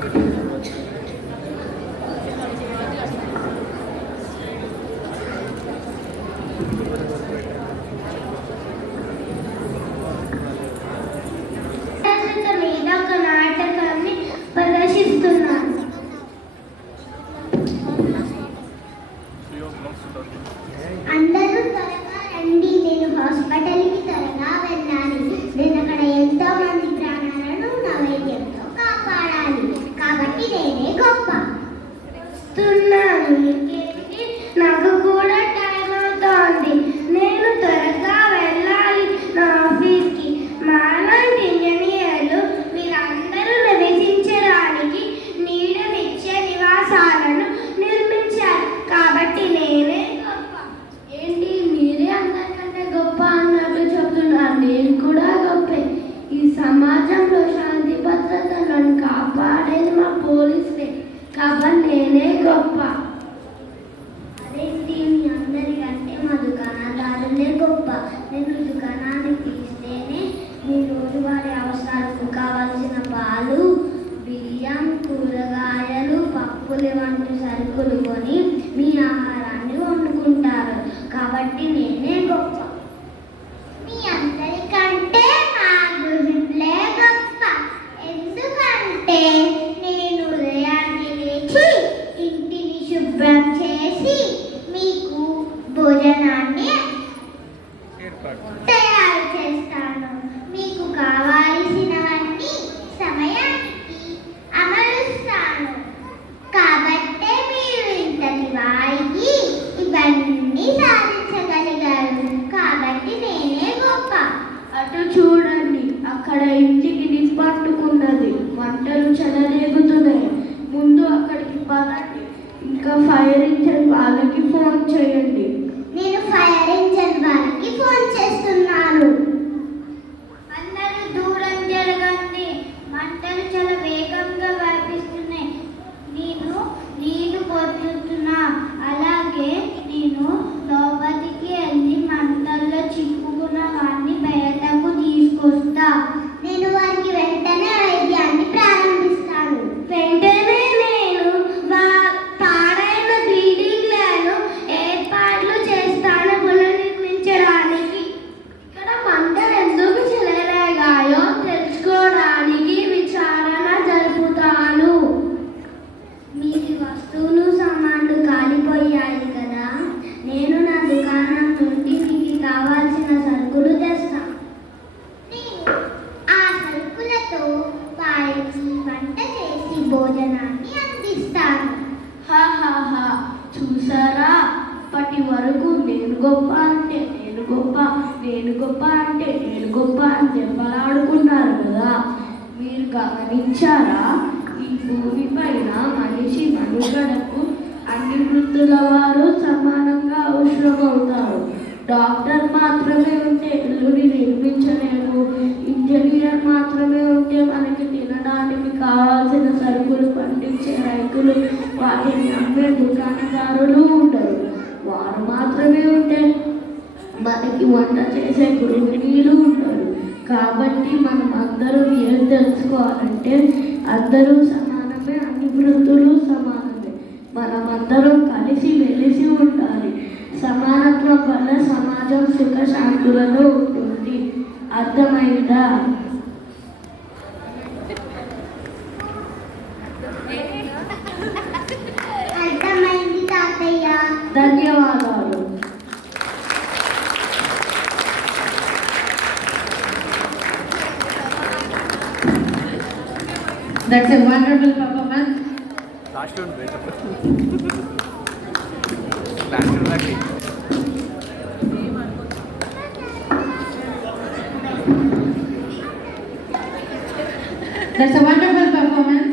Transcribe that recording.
అందరూ త్వరగా రండి, నేను హాస్పిటల్కి త్వరగా వెళ్ళాలి. నేను అక్కడ ఎంతో మంది ప్రాణాలను నా వైద్యంతో కాపాడాలి. కాబట్టి నేనే గొప్ప. నాకు కూడా టైం అవుతోంది. నేను త్వరగా వెళ్ళాలి నా ఆఫీస్కి. మాలాంటి ఇంజనీర్లు మీరందరూ నివసించడానికి నీడనిచ్చే నివాసాలను నిర్మించారు. కాబట్టి నేనే గొప్ప. ఏంటి మీరే అందరికంటే గొప్ప అన్నట్టు చెప్తున్నారు? నేను కూడా గొప్పే. ఈ సమాజంలో శాంతి భద్రతలను కాపాడేది మా పోలీసులే. కాబట్టి నేనే గొప్ప. అదేంటి మీ అందరికంటే మా దుకాణదారులే గొప్ప. నేను దుకాణాన్ని తీస్తేనే మీ రోజువారీ అవసరాలకు కావలసిన పాలు, బియ్యం, కూరగాయలు, పప్పులు వంటి సరుకులు కొని మీ ఆహారాన్ని వండుకుంటారు. కాబట్టి నేనే గొప్ప. మీ అందరికంటే మా గురువులే గొప్ప. ఎందుకంటే నేను ఉదయాన్నే లేచి ఇంటిని శుభ్రం చేసి మీకు భోజనాన్ని తయారు చేస్తాను. మీకు కావాల్సినవన్నీ సమయానికి అమలుస్తాను. కాబట్టే మీరు ఇంతటి వారికి ఇవన్నీ సాధించగలిగారు. కాబట్టి నేనే గొప్ప. అటు చూడండి, అక్కడ ఇంటికి నిప్పట్టుకున్నది. మంటలు చెలరేగుతున్నాయి. ముందు అక్కడికి పదండి. ఇంకా ఫైర్ ఇంజన్ వాళ్ళకి ఫోన్ చేయండి. నేను ఫైర్ ఇంజన్ వాళ్ళకి ఫోన్ చేస్తున్నాను. అందరూ దూరం జరగండి. మంటలు చాలా వేగంగా వ్యాపిస్తున్నాయి. నేను నీళ్లు కొట్టుతున్నా. అలాగే నేను లోపలికి వెళ్ళి మంటల్లో చిక్కుకున్న వారిని బయటకు తీసుకొస్తా. నేను వారికి వెంటనే వైద్యాన్ని ప్రారంభిస్తాను. వెంటనే నేను పాడైన బిల్డింగ్లను ఏర్పాట్లు చేస్తాను పునర్నిర్మించడానికి. ఇక్కడ మంటలు ఎందుకు చెలరేగాయో తెలుసుకోవడానికి విచారణ జరుపుతాను. మీ వస్తువులు సామాన్లు కాలిపోయాయి కదా. నేను నా దుకాణం నుండి మీకు కావాల్సిన సరుకులు తెస్తాను. ఆ సరుకులతో వారికి వంట చేసి భోజనాన్ని అందిస్తాను. హాహాహా, చూసారా? అప్పటి వరకు నేను గొప్ప అంటే నేను గొప్ప, నేను గొప్ప అంటే నేను గొప్ప అని దెబ్బలాడుకున్నారు కదా. మీరు గమనించారా? ఈ భూమి పైన మనిషి మనుగడకు అన్ని వృత్తుల వారు సమానంగా అవసరమవుతారు. డాక్టర్ మాత్రమే ఉంటే ఇల్లుని నిర్మించలేము. ఇంజనీర్ మాత్రమే ఉంటే మనకి తినడానికి కావాల్సిన సరుకులు పండించే రైతులు, వాటిని అమ్మే దుకాణదారులు ఉండరు. వారు మాత్రమే ఉంటే మనకి వంట చేసే గృహిణీలు ఉంటారు. కాబట్టి మనం అందరూ ఏం తెలుసుకోవాలంటే అందరూ సమానమే, అన్ని వృత్తులు సమానమే. మనమందరం కలిసి వెలిసి ఉండాలి. సమానత్వం వల్ల సమాజం సుఖశాంతులలో ఉంటుంది. అర్థమైందా? అర్థమైంది తాతయ్య. ధన్యవాదాలు. That's a wonderful performance. Last one, wait up. Last one, ready. That's a wonderful performance.